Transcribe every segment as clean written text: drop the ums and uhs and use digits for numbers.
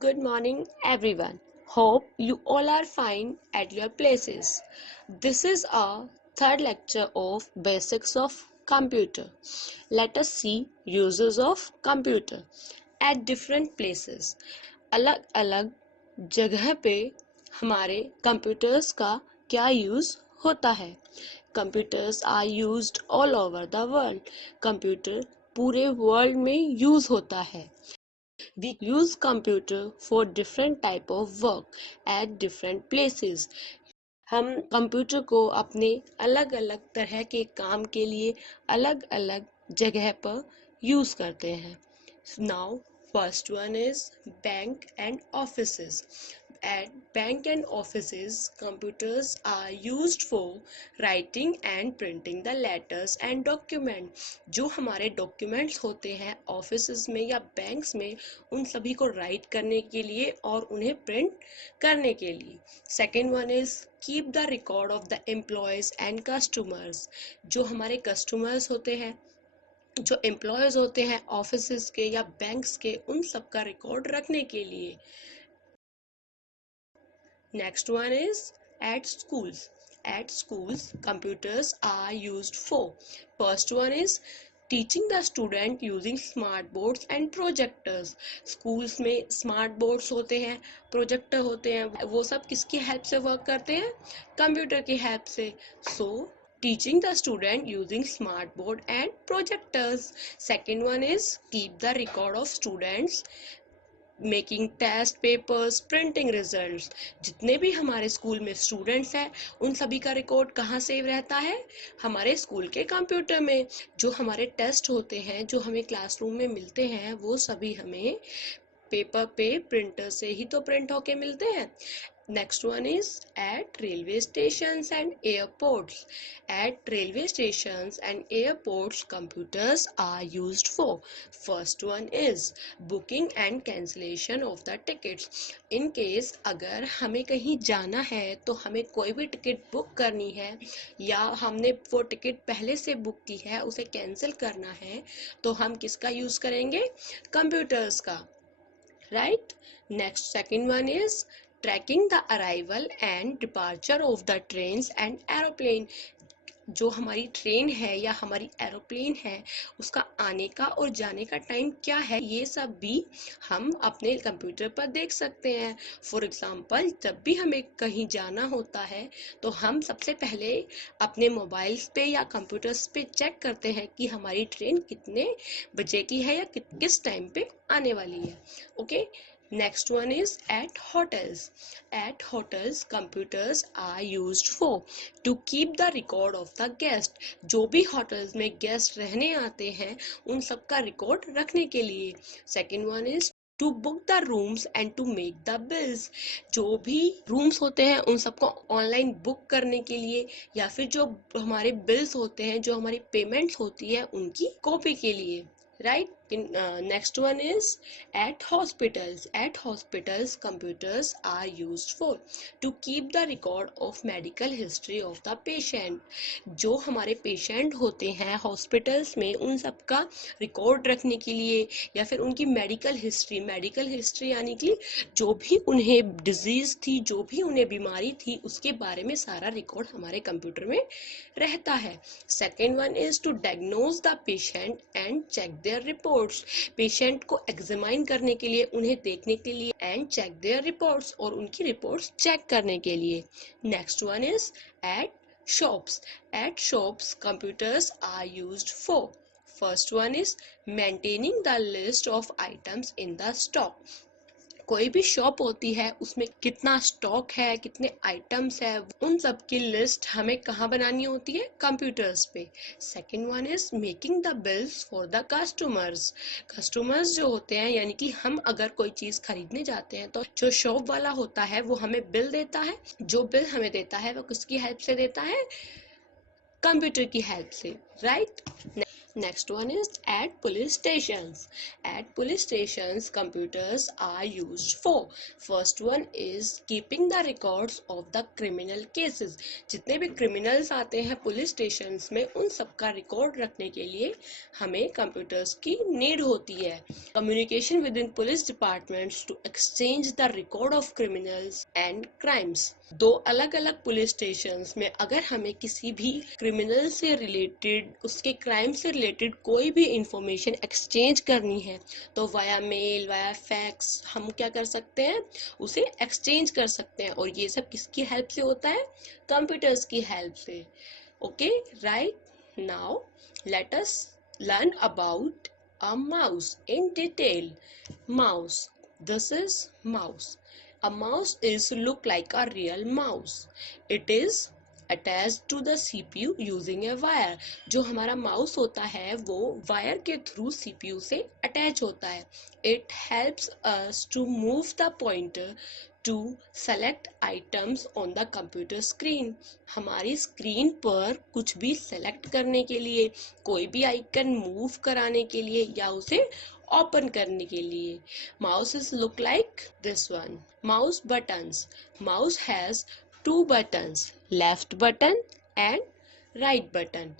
Good morning, everyone. Hope you all are fine at your places. This is our third lecture of Basics of Computer. Let us see uses of computer at different places. अलग अलग जगह पे हमारे computers का क्या use होता है. Computers are used all over the world. Computer पूरे वर्ल्ड में यूज होता है. We use computer for different type of work at different places. हम कंप्यूटर को अपने अलग अलग तरह के काम के लिए अलग अलग जगह पर यूज करते हैं. Now first one is bank and offices. At bank and offices, computers are used for writing and printing the letters and documents. जो हमारे documents होते हैं offices में या banks में, उन सभी को write करने के लिए और उन्हें print करने के लिए. Second one is keep the record of the employees and customers. जो हमारे customers होते हैं, जो एम्प्लॉयज होते हैं ऑफिसेज के या बैंक्स के, उन सब का रिकॉर्ड रखने के लिए. Next one is at schools. At schools computers are used for. First one is teaching the student using smart boards and projectors. Schools में स्मार्ट बोर्ड्स होते हैं, प्रोजेक्टर होते हैं, वो सब किसकी हेल्प से वर्क करते हैं? कंप्यूटर की हेल्प से. सो teaching the student using smart board and projectors. Second one is keep the record of students making test papers, printing results. जितने भी हमारे स्कूल में स्टूडेंट्स हैं, उन सभी का रिकॉर्ड कहाँ सेव रहता है? हमारे स्कूल के कंप्यूटर में. जो हमारे टेस्ट होते हैं, जो हमें क्लासरूम में मिलते हैं, वो सभी हमें पेपर पे प्रिंटर से ही तो प्रिंट होके मिलते हैं. Next one is at railway stations and airports. At railway stations and airports, computers are used for. First one is booking and cancellation of the tickets. In case अगर हमें कहीं जाना है, तो हमें कोई भी टिकट बुक करनी है या हमने वो टिकट पहले से बुक की है, उसे कैंसिल करना है, तो हम किसका यूज करेंगे? कंप्यूटर्स का. Right? Next, second one is tracking the arrival and departure of the trains and aeroplane. जो हमारी ट्रेन है या हमारी एरोप्लेन है, उसका आने का और जाने का टाइम क्या है, ये सब भी हम अपने कंप्यूटर पर देख सकते हैं. फॉर एग्जांपल, जब भी हमें कहीं जाना होता है, तो हम सबसे पहले अपने मोबाइल्स पे या कंप्यूटर्स पे चेक करते हैं कि हमारी ट्रेन कितने बजे की है या किस टाइम पे आने वाली है. Okay. Next one is at hotels. At hotels, computers are used for to keep the record of the guest. जो भी hotels में guest रहने आते हैं, उन सब का रिकॉर्ड रखने के लिए. Second one is to book the rooms and to make the bills. जो भी rooms होते हैं, उन सबको ऑनलाइन बुक करने के लिए, या फिर जो हमारे बिल्स होते हैं, जो हमारी पेमेंट्स होती है, उनकी कॉपी के लिए. Right? Next one is at hospitals. At hospitals, computers are used for to keep the record of medical history of the patient. जो हमारे पेशेंट होते हैं हॉस्पिटल्स में, उन सब का रिकॉर्ड रखने के लिए, या फिर उनकी मेडिकल हिस्ट्री यानी कि जो भी उन्हें डिजीज थी, जो भी उन्हें बीमारी थी, उसके बारे में सारा रिकॉर्ड हमारे कंप्यूटर में रहता है. Second one is to diagnose the patient and check their reports. Patient को एग्जामाइन करने के लिए, उन्हें देखने के लिए, एंड चेक देयर रिपोर्ट्स, और उनकी रिपोर्ट्स चेक करने के लिए. Next one is at shops. At shops, computers are used for. First one is maintaining the list of items in the stock. कोई भी शॉप होती है, उसमें कितना स्टॉक है, कितने आइटम्स है, उन सब की लिस्ट हमें कहाँ बनानी होती है? कंप्यूटर्स पे. Second one is making the bills for the customers. Customers जो होते हैं, यानी कि हम अगर कोई चीज खरीदने जाते हैं, तो जो शॉप वाला होता है वो हमें बिल देता है. जो बिल हमें देता है वो किसकी हेल्प से देता है? कंप्यूटर की हेल्प से. Right? Next one is at police stations. At police stations, computers are used for. First one is keeping the records of the criminal cases. जितने भी criminals आते हैं पुलिस स्टेशंस में, उन सबका रिकॉर्ड रखने के लिए हमें कंप्यूटर्स की नीड होती है. Communication within police departments to exchange the record of criminals and crimes. दो अलग अलग पुलिस स्टेशंस में अगर हमें किसी भी क्रिमिनल से रिलेटेड, उसके क्राइम से रिलेटेड कोई भी इंफॉर्मेशन एक्सचेंज करनी है तो वाया मेल, वाया फैक्स हम क्या कर सकते हैं, उसे एक्सचेंज कर सकते हैं. और ये सब किसकी हेल्प से होता है, कंप्यूटर्स की हेल्प से. Okay, right. Now let us learn about a mouse in detail. Mouse. This is mouse. A mouse is look like a real mouse. It is attached to the CPU using a wire. जो हमारा mouse होता है वो wire के through CPU से attach होता है. It helps us to move the pointer to select items on the computer screen. हमारी स्क्रीन पर कुछ भी सेलेक्ट करने के लिए, कोई भी आइकन मूव कराने के लिए या उसे ओपन करने के लिए. Mouse is look like this one. Mouse buttons. Mouse has two buttons, left button and right button.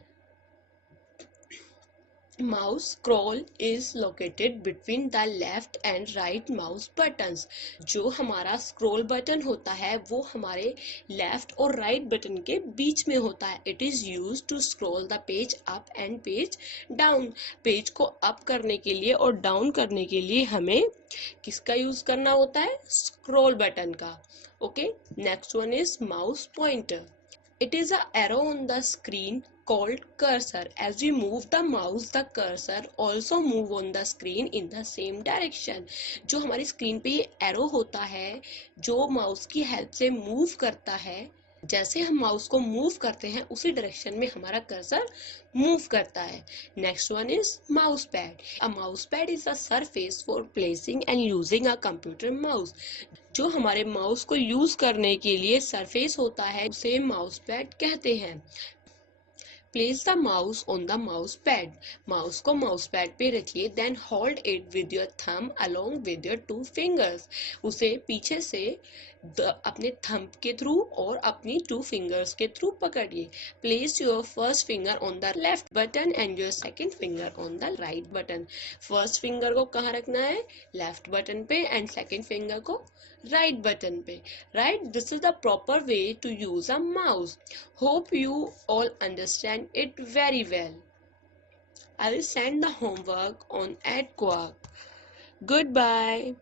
Mouse scroll is located between the left and right mouse buttons. जो हमारा scroll button होता है वो हमारे left और right button के बीच में होता है. It is used to scroll the page up and page down. Page को up करने के लिए और down करने के लिए हमें किसका यूज करना होता है, scroll button का. Okay, next one is mouse pointer. It is an arrow on the screen called cursor. As we move the mouse, the cursor also move on the screen in the same direction. जो हमारी screen पे ये arrow होता है जो mouse की help से move करता है, जैसे हम माउस को मूव करते हैं उसी डायरेक्शन में हमारा कर्सर मूव करता है. Next one is mouse pad. A mouse pad is a surface for placing and using a computer mouse. जो हमारे माउस को यूज करने के लिए सरफेस होता है उसे माउस पैड कहते हैं. Place the mouse on the mouse pad. Mouse को माउस पैड पे रखिए. Then hold it with your thumb along with your two fingers. उसे पीछे से अपने थंब के थ्रू और अपनी 2 fingers के थ्रू पकड़िए. Place your first finger on the left button and your second finger on the right button. First finger को कहाँ रखना है, left button पे, and second finger को right button पे. Right, this is the proper way to use a mouse. Hope you all understand it very well. I will send the homework on @Quark. Goodbye.